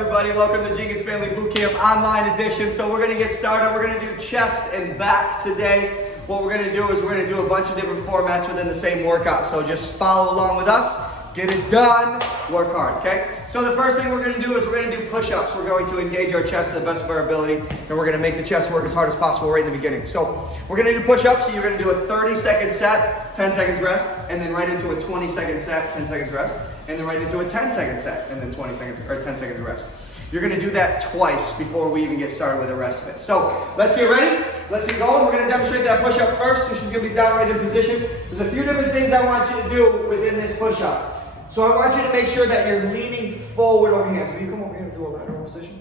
everybody? Welcome to Jenkins Family Boot Camp Online Edition. So we're going to get started. We're going to do chest and back today. What we're going to do is we're going to do a bunch of different formats within the same workout. So just follow along with us. Get it done. Work hard, okay? So the first thing we're going to do is we're going to do push-ups. We're going to engage our chest to the best of our ability, and we're going to make the chest work as hard as possible right in the beginning. So we're going to do push-ups. So you're going to do a 30-second set, 10 seconds rest, and then right into a 20-second set, 10 seconds rest, and then right into a 10-second set, and then 20 seconds or 10 seconds rest. You're going to do that twice before we even get started with the rest of it. So let's get ready. Let's get going. We're going to demonstrate that push-up first. So she's going to be down right in position. There's a few different things I want you to do within this push-up. So I want you to make sure that you're leaning forward over your hands. Can you come over here and do a lateral position?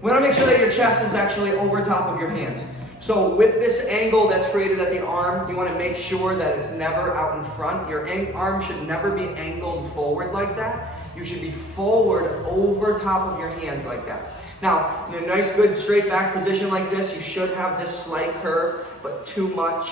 We want to make sure that your chest is actually over top of your hands. So with this angle that's created at the arm, you want to make sure that it's never out in front. Your arm should never be angled forward like that. You should be forward over top of your hands like that. Now, in a nice, good, straight back position like this, you should have this slight curve, but too much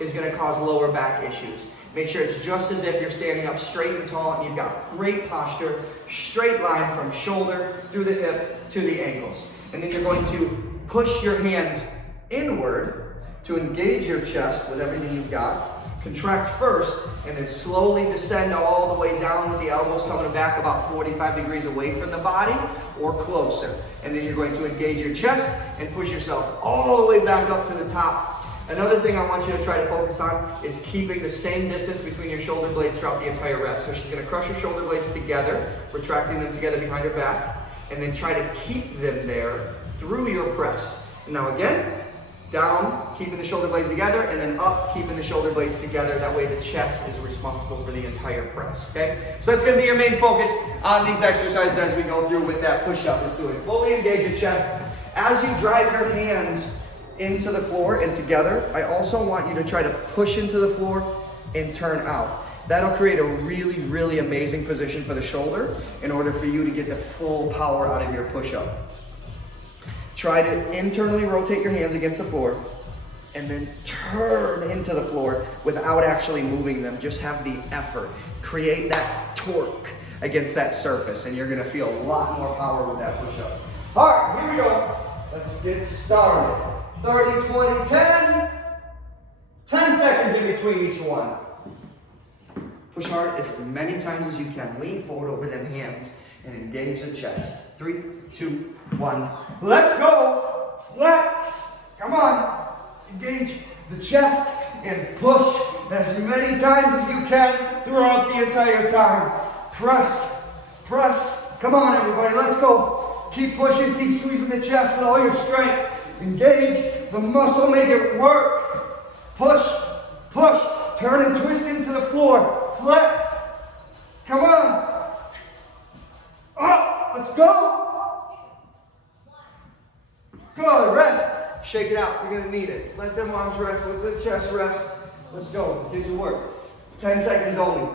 is going to cause lower back issues. Make sure it's just as if you're standing up straight and tall and you've got great posture, straight line from shoulder through the hip to the ankles. And then you're going to push your hands inward to engage your chest with everything you've got. Contract first and then slowly descend all the way down with the elbows coming back about 45 degrees away from the body or closer. And then you're going to engage your chest and push yourself all the way back up to the top. Another thing I want you to try to focus on is keeping the same distance between your shoulder blades throughout the entire rep. So she's going to crush her shoulder blades together, retracting them together behind her back, and then try to keep them there through your press. Now again, down, keeping the shoulder blades together, and then up, keeping the shoulder blades together. That way the chest is responsible for the entire press, okay? So that's going to be your main focus on these exercises as we go through with that push-up. Let's do it. Fully engage your chest. As you drive your hands into the floor and together, I also want you to try to push into the floor and turn out. That'll create a really, really amazing position for the shoulder in order for you to get the full power out of your push-up. Try to internally rotate your hands against the floor and then turn into the floor without actually moving them. Just have the effort. Create that torque against that surface and you're gonna feel a lot more power with that push-up. All right, here we go. Let's get started. 30, 20, 10. 10 seconds in between each one. Push hard as many times as you can. Lean forward over them hands and engage the chest. 3, 2, 1. Let's go. Flex. Come on. Engage the chest and push as many times as you can throughout the entire time. Press. Press. Come on, everybody. Let's go. Keep pushing. Keep squeezing the chest with all your strength. Engage the muscle, make it work. Push, push, turn and twist into the floor. Flex. Come on. Up, let's go. Good, rest. Shake it out, you're gonna need it. Let them arms rest, let the chest rest. Let's go, get to work. 10 seconds only.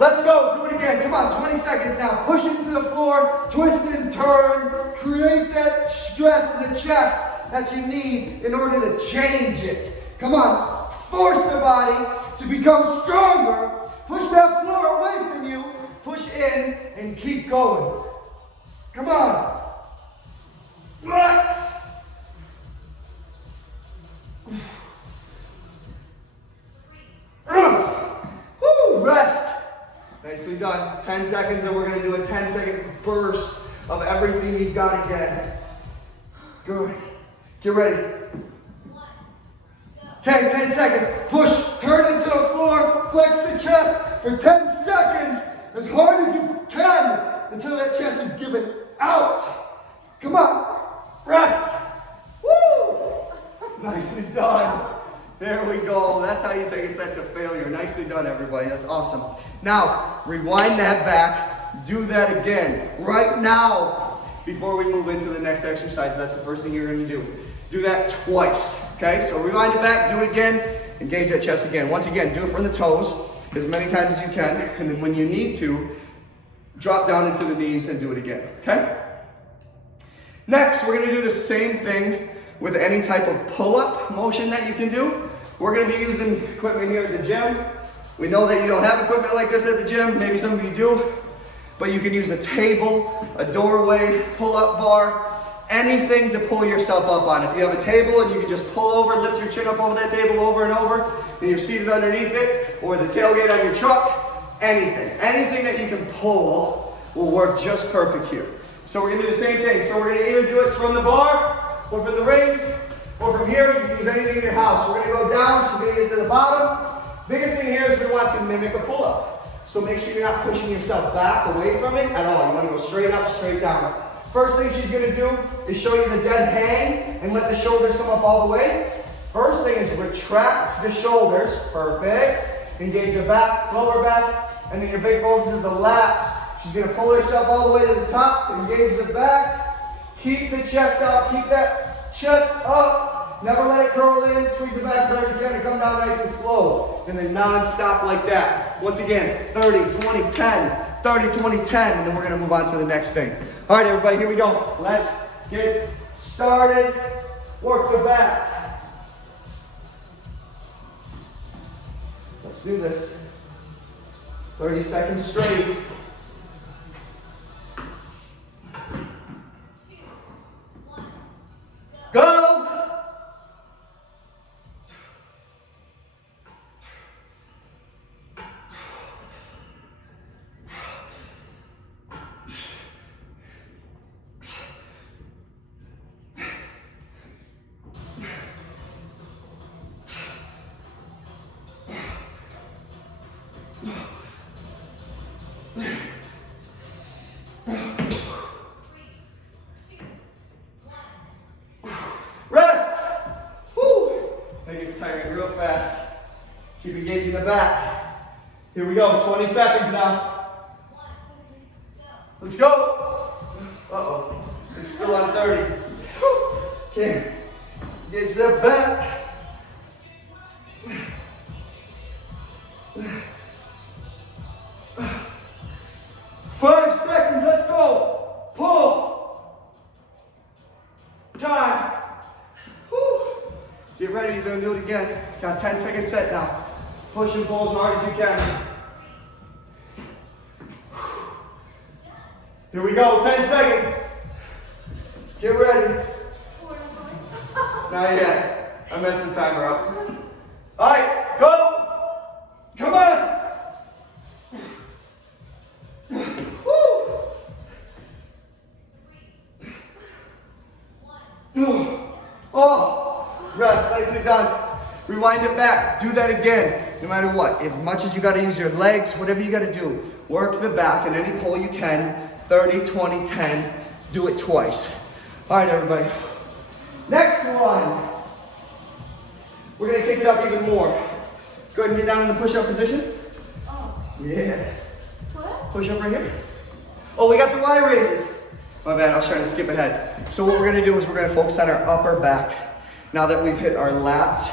Let's go, do it again. Come on, 20 seconds now. Push it to the floor, twist and turn. Create that stress in the chest that you need in order to change it. Come on, force the body to become stronger. Push that floor away from you. Push in and keep going. Come on. Flex. Woo, rest. Nicely done. 10 seconds and we're going to do a 10-second burst of everything you've got again. Good. Get ready. Okay, 10 seconds. Push, turn into the floor, flex the chest for 10 seconds as hard as you can until that chest is given out. Come on. Rest. Woo! Nicely done. There we go. That's how you take a set to failure. Nicely done, everybody. That's awesome. Now, rewind that back. Do that again. Right now, before we move into the next exercise. That's the first thing you're going to do. Do that twice. Okay? So rewind it back. Do it again. Engage that chest again. Once again, do it from the toes as many times as you can. And then when you need to, drop down into the knees and do it again. Okay? Next, we're going to do the same thing with any type of pull-up motion that you can do. We're going to be using equipment here at the gym. We know that you don't have equipment like this at the gym. Maybe some of you do. but you can use a table, a doorway, pull-up bar, anything to pull yourself up on. If you have a table and you can just pull over, lift your chin up over that table over and over, and you're seated underneath it, or the tailgate on your truck, anything. Anything that you can pull will work just perfect here. So we're gonna do the same thing. So we're gonna either do it from the bar, or from the rings, or from here. You can use anything in your house. We're gonna go down, so we're gonna get to the bottom. Biggest thing here is we want to mimic a pull-up. So make sure you're not pushing yourself back away from it at all. You wanna go straight up, straight down. First thing she's gonna do is show you the dead hang and let the shoulders come up all the way. First thing is retract the shoulders, perfect. Engage the back, lower back, and then your big focus is the lats. She's gonna pull herself all the way to the top, engage the back, keep the chest up, keep that chest up. Never let it curl in, squeeze the back as hard as you can to come down nice and slow. And then non-stop like that. Once again, 30, 20, 10, 30, 20, 10, and then we're gonna move on to the next thing. All right, everybody, here we go. Let's get started. Work the back. Let's do this. 30 seconds straight. Go! Rest! Woo! That gets tiring real fast. Keep engaging the back. Here we go, 20 seconds now. Let's go! Uh-oh, it's still on 30. Okay, engage that back. 5 seconds, let's go. Pull. Time. Whew. Get ready, you're gonna do it again. Got 10-second set now. Push and pull as hard as you can. Here we go, 10 seconds. Get ready. Not yet. I messed the timer up. All right, go. Come on. Oh, rest, nicely done. Rewind it back, do that again, no matter what. As much as you gotta use your legs, whatever you gotta do, work the back in any pull you can, 30, 20, 10, do it twice. All right, everybody. Next one. We're gonna kick it up even more. Go ahead and get down in the push-up position. Oh. Yeah. What? Push up right here. Oh, we got the Y raises. My bad, I was trying to skip ahead. So what we're gonna do is we're gonna focus on our upper back. Now that we've hit our lats,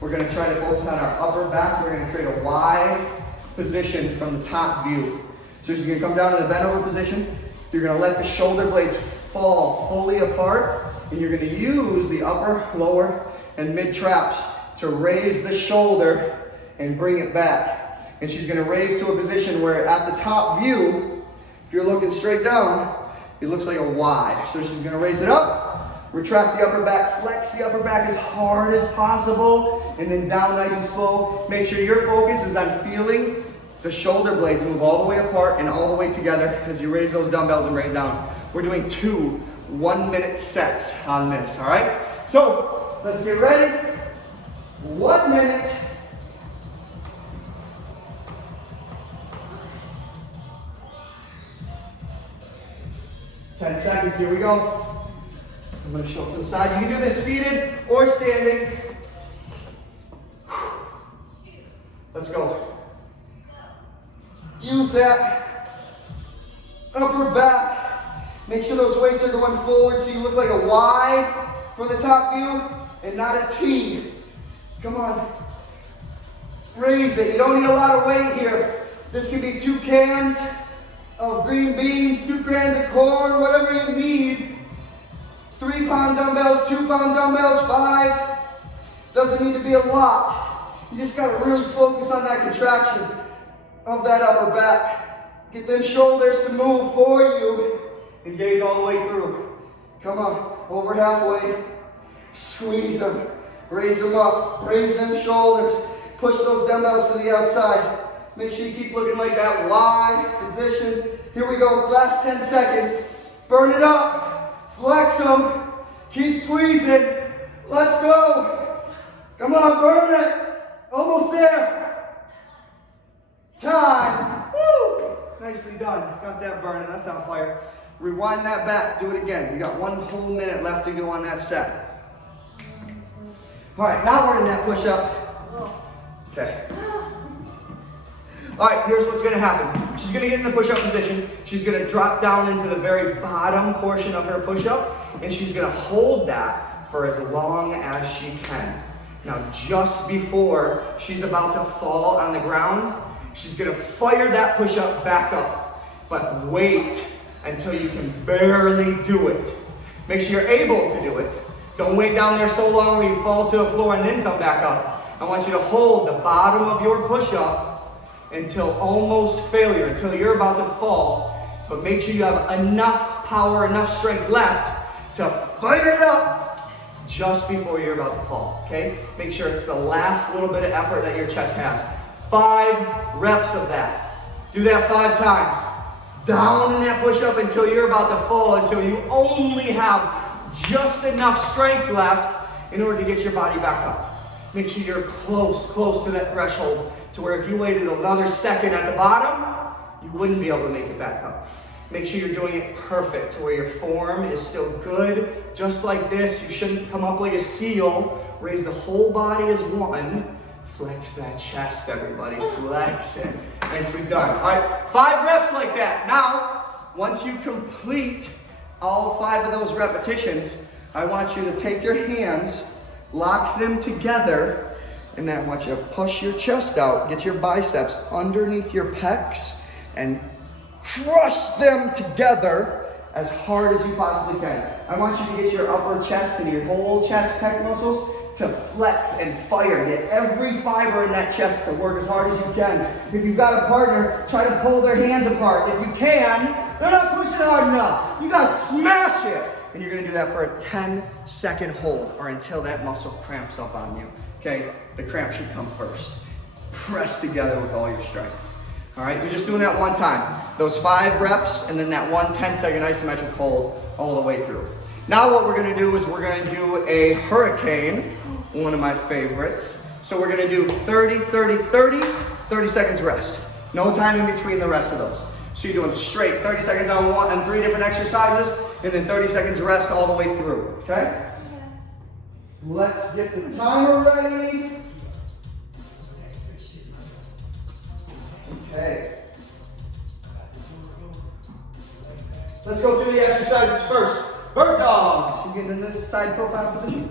we're gonna try to focus on our upper back. We're gonna create a Y position from the top view. So she's gonna come down in the bent over position. You're gonna let the shoulder blades fall fully apart, and you're gonna use the upper, lower, and mid traps to raise the shoulder and bring it back. And she's gonna raise to a position where at the top view, if you're looking straight down, it looks like a Y. So she's gonna raise it up, retract the upper back, flex the upper back as hard as possible, and then down nice and slow. Make sure your focus is on feeling the shoulder blades move all the way apart and all the way together as you raise those dumbbells and bring it down. We're doing 2 1-minute sets on this, all right? So let's get ready. 1 minute. Ten seconds, here we go. I'm gonna show from the side. You can do this seated or standing. Let's go. Use that upper back. Make sure those weights are going forward so you look like a Y from the top view and not a T. Come on. Raise it. You don't need a lot of weight here. This can be 2 cans of green beans, 2 cans of corn, whatever you need. 3-pound dumbbells, 2-pound dumbbells, 5. Doesn't need to be a lot. You just gotta really focus on that contraction of that upper back. Get them shoulders to move for you. Engage all the way through. Come on, over halfway. Squeeze them. Raise them up. Raise them shoulders. Push those dumbbells to the outside. Make sure you keep looking like that wide position. Here we go. Last 10 seconds. Burn it up. Flex them. Keep squeezing. Let's go. Come on, burn it. Almost there. Time. Woo! Nicely done. Got that burning. That's on fire. Rewind that back. Do it again. You got 1 whole minute left to go on that set. All right, now we're in that push-up. Okay. All right, here's what's gonna happen. She's gonna get in the push-up position. She's gonna drop down into the very bottom portion of her push-up, and she's gonna hold that for as long as she can. Now, just before she's about to fall on the ground, she's gonna fire that push-up back up, but wait until you can barely do it. Make sure you're able to do it. Don't wait down there so long where you fall to the floor and then come back up. I want you to hold the bottom of your push-up until almost failure, until you're about to fall. But make sure you have enough power, enough strength left to fire it up just before you're about to fall, okay? Make sure it's the last little bit of effort that your chest has. 5 reps of that. Do that 5 times. Down in that push-up until you're about to fall, until you only have just enough strength left in order to get your body back up. Make sure you're close to that threshold to where if you waited another second at the bottom, you wouldn't be able to make it back up. Make sure you're doing it perfect to where your form is still good. Just like this, you shouldn't come up like a seal. Raise the whole body as one. Flex that chest, everybody. Flex it. Nicely done. All right, 5 reps like that. Now, once you complete all 5 of those repetitions, I want you to take your hands, lock them together, and then I want you to push your chest out, get your biceps underneath your pecs, and crush them together as hard as you possibly can. I want you to get your upper chest and your whole chest pec muscles to flex and fire. Get every fiber in that chest to work as hard as you can. If you've got a partner, try to pull their hands apart. If you can, they're not pushing hard enough. You gotta smash it. And you're gonna do that for a 10-second hold or until that muscle cramps up on you. Okay, the cramp should come first. Press together with all your strength. All right, you're just doing that 1 time. Those 5 reps and then that 1 10-second isometric hold all the way through. Now what we're gonna do is we're gonna do a hurricane, one of my favorites. So we're gonna do 30, 30, 30, 30 seconds rest. No time in between the rest of those. So you're doing straight 30 seconds on 3 different exercises and then 30 seconds rest all the way through, okay? Let's get the timer ready. Okay. Let's go through the exercises first. Bird dogs. You get in this side profile position.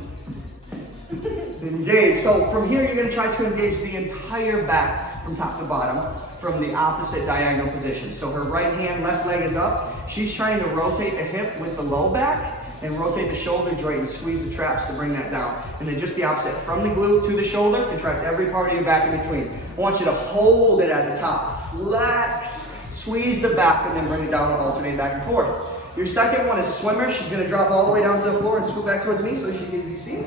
Engage. So from here, you're going to try to engage the entire back from top to bottom from the opposite diagonal position. So her right hand, left leg is up. She's trying to rotate the hip with the low back and rotate the shoulder joint and squeeze the traps to bring that down. And then just the opposite, from the glute to the shoulder, contract every part of your back in between. I want you to hold it at the top. Flex, squeeze the back, and then bring it down and alternate back and forth. Your second one is swimmer. She's gonna drop all the way down to the floor and scoot back towards me so she gives you see.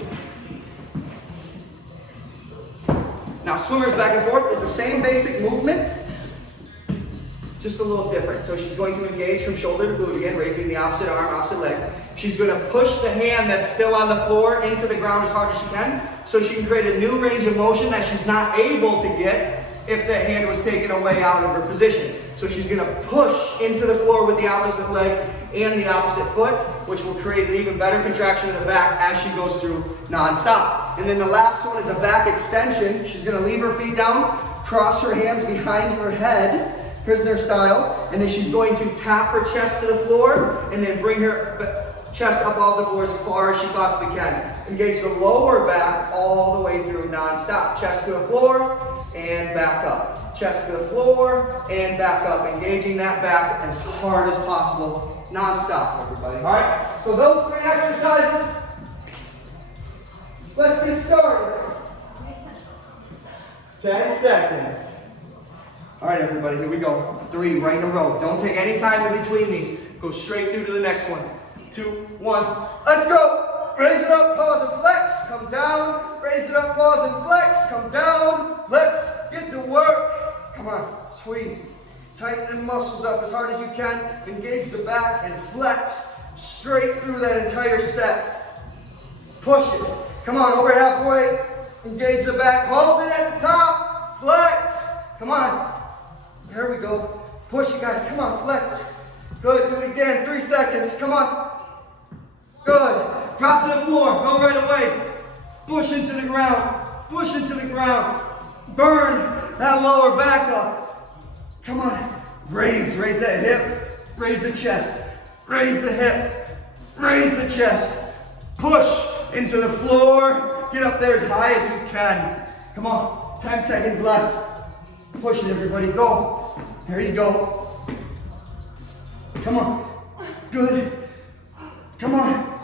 Now swimmer's back and forth is the same basic movement, just a little different. So she's going to engage from shoulder to glute again, raising the opposite arm, opposite leg. She's going to push the hand that's still on the floor into the ground as hard as she can, so she can create a new range of motion that she's not able to get if the hand was taken away out of her position. So she's going to push into the floor with the opposite leg and the opposite foot, which will create an even better contraction in the back as she goes through non-stop. And then the last one is a back extension. She's going to leave her feet down, cross her hands behind her head, prisoner style, and then she's going to tap her chest to the floor and then bring her chest up off the floor as far as she possibly can. Engage the lower back all the way through non-stop. Chest to the floor and back up. Chest to the floor and back up. Engaging that back as hard as possible, non-stop, everybody. All right, so those 3 exercises, let's get started. 10 seconds. All right, everybody, here we go. 3 right in a row. Don't take any time in between these. Go straight through to the next one. 2, 1, let's go. Raise it up, pause and flex, come down. Raise it up, pause and flex, come down. Let's get to work. Come on, squeeze. Tighten the muscles up as hard as you can. Engage the back and flex straight through that entire set. Push it. Come on, over halfway. Engage the back. Hold it at the top. Flex. Come on. There we go. Push it, guys. Come on, flex. Good. Do it again. 3 seconds. Come on. Good. Drop to the floor. Go right away. Push into the ground. Push into the ground. Burn that lower back up. Come on. Raise that hip. Raise the chest. Raise the hip. Raise the chest. Push into the floor. Get up there as high as you can. Come on. 10 seconds left. Push it, everybody. Go. There you go. Come on. Good. Come on.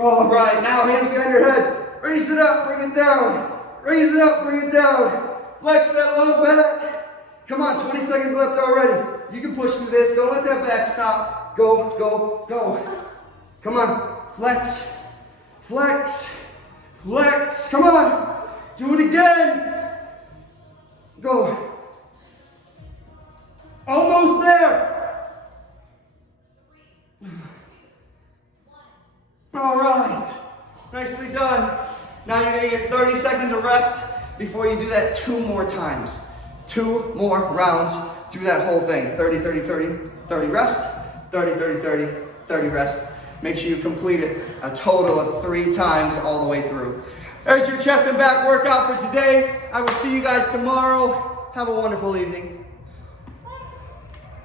All right. Now hands behind your head. Raise it up. Bring it down. Raise it up. Bring it down. Flex that low back. Come on, 20 seconds left already. You can push through this. Don't let that back stop. Go, go, go. Come on. Flex. Flex. Flex. Come on. Do it again. Go. Almost there. All right. Nicely done. Now you're going to get 30 seconds of rest before you do that 2 more times. 2 more rounds through that whole thing. 30, 30, 30, 30 rest, 30, 30, 30, 30 rest. Make sure you complete it a total of 3 times all the way through. There's your chest and back workout for today. I will see you guys tomorrow. Have a wonderful evening.